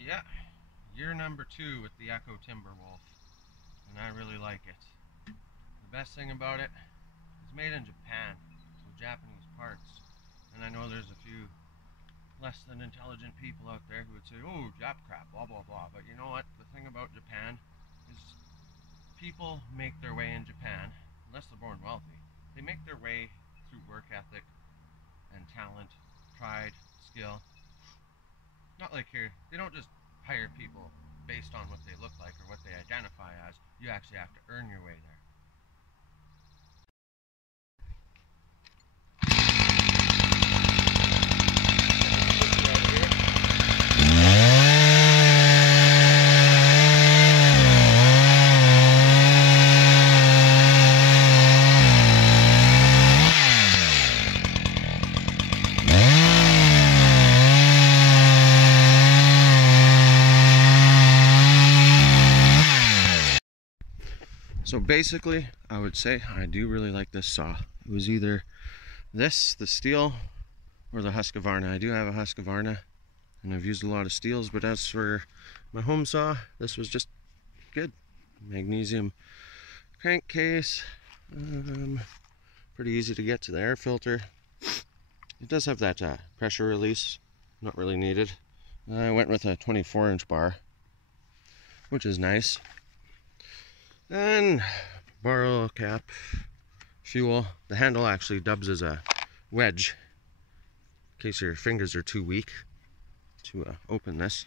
Yeah, year number 2 with the Echo Timberwolf, and I really like it. The best thing about it, it's made in Japan, so Japanese parts. And I know there's a few less than intelligent people out there who would say, oh, Jap crap, blah blah blah. But you know what? The thing about Japan is people make their way in Japan, unless they're born wealthy. They make their way through work ethic and talent, pride, skill. Not like here, they don't just hire people based on what they look like or what they identify as. You actually have to earn your way there. So basically, I would say I do really like this saw. It was either this, the steel, or the Husqvarna. I do have a Husqvarna, and I've used a lot of steels, but as for my home saw, this was just good. Magnesium crankcase, pretty easy to get to the air filter. It does have that pressure release, not really needed. I went with a 24-inch bar, which is nice. And barrel cap, fuel. The handle actually dubs as a wedge in case your fingers are too weak to open this.